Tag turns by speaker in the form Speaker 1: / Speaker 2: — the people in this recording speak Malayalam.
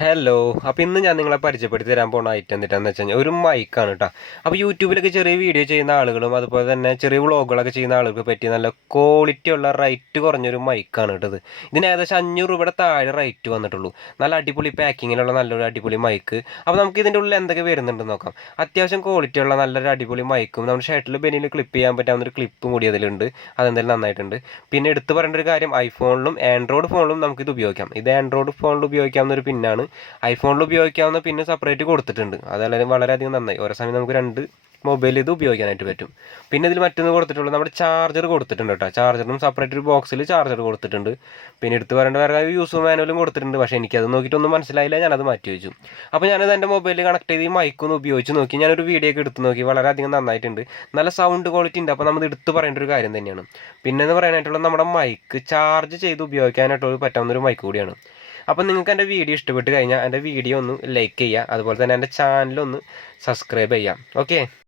Speaker 1: ഹലോ അപ്പോൾ ഇന്ന് ഞാൻ നിങ്ങളെ പരിചയപ്പെടുത്തി തരാൻ പോകുന്ന ഐറ്റം എന്നിട്ടാന്ന് വെച്ച് കഴിഞ്ഞാൽ ഒരു മൈക്കാണ് കേട്ടോ അപ്പോൾ യൂട്യൂബിലൊക്കെ ചെറിയ വീഡിയോ ചെയ്യുന്ന ആളുകളും അതുപോലെ തന്നെ ചെറിയ വ്ളോഗുകളൊക്കെ ചെയ്യുന്ന ആളുകൾക്ക് പറ്റിയ നല്ല ക്വാളിറ്റി ഉള്ള റേറ്റ് കുറഞ്ഞൊരു മൈക്കാണ് കേട്ടത് ഇതിന് ഏകദേശം അഞ്ഞൂറ് രൂപയുടെ താഴെ റേറ്റ് വന്നിട്ടുള്ളൂ. നല്ല അടിപൊളി പാക്കിങ്ങിലുള്ള നല്ലൊരു അടിപൊളി മൈക്ക് അപ്പോൾ നമുക്ക് ഇതിന്റെ ഉള്ളിൽ എന്തൊക്കെ വരുന്നുണ്ടെന്ന് നോക്കാം. അത്യാവശ്യം ക്വാളിറ്റി ഉള്ള നല്ലൊരു അടിപൊളി മൈക്കും നമ്മുടെ ഷർട്ടിൽ ബെനിയിൽ ക്ലിപ്പ് ചെയ്യാൻ പറ്റാവുന്ന ഒരു ക്ലിപ്പും കൂടി അതിലുണ്ട്. അതെന്തായാലും നന്നായിട്ടുണ്ട്. പിന്നെ എടുത്തു പറയേണ്ട ഒരു കാര്യം ഐഫോണിലും ആൻഡ്രോയിഡ് ഫോണിലും നമുക്കിത് ഉപയോഗിക്കാം. ഇത് ആൻഡ്രോയിഡ് ഫോണിൽ ഉപയോഗിക്കാവുന്ന ഒരു പിന്നാണ് ഐഫോണിൽ ഉപയോഗിക്കാവുന്ന പിന്നെ സെപ്പറേറ്റ് കൊടുത്തിട്ടുണ്ട്. അതെല്ലാം വളരെയധികം നന്നായി. ഓരോ സമയം നമുക്ക് രണ്ട് മൊബൈൽ ഇത് ഉപയോഗിക്കാനായിട്ട് പറ്റും. പിന്നെ ഇതിൽ മറ്റൊന്ന് കൊടുത്തിട്ടുള്ളത് നമ്മുടെ ചാർജർ കൊടുത്തിട്ടുണ്ട് കേട്ടോ. ചാർജറിനും സെപ്പറേറ്റ് ഒരു ബോക്സിൽ ചാർജർ കൊടുത്തിട്ടുണ്ട്. പിന്നെ എടുത്ത് പറയേണ്ട വേറെ യൂസ് മാനുവലും കൊടുത്തിട്ടുണ്ട്. പക്ഷേ എനിക്കത് നോക്കിയിട്ടൊന്നും മനസ്സിലായില്ല. ഞാനത് മാറ്റി വെച്ചു. അപ്പോൾ ഞാനത് എന്റെ മൊബൈലിൽ കണക്ട് ചെയ്ത് ഈ മൈക്കൊന്ന് ഉപയോഗിച്ച് നോക്കി. ഞാനൊരു വീഡിയോ ഒക്കെ എടുത്ത് നോക്കി. വളരെയധികം നന്നായിട്ടുണ്ട്. നല്ല സൗണ്ട് ക്വാളിറ്റി ഉണ്ട്. അപ്പോൾ നമ്മൾ എടുത്ത് പറയേണ്ട ഒരു കാര്യം തന്നെയാണ്. പിന്നെ എന്ന് പറയാനായിട്ടുള്ള നമ്മുടെ മൈക്ക് ചാർജ് ചെയ്ത് ഉപയോഗിക്കാനായിട്ടുള്ള പറ്റാവുന്ന ഒരു മൈക്ക് കൂടിയാണ്. അപ്പോൾ നിങ്ങൾക്ക് എന്റെ വീഡിയോ ഇഷ്ടപ്പെട്ട് കഴിഞ്ഞാൽ എന്റെ വീഡിയോ ഒന്ന് ലൈക്ക് ചെയ്യുക അതുപോലെ തന്നെ എന്റെ ചാനലൊന്ന് സബ്സ്ക്രൈബ് ചെയ്യാം ഓക്കെ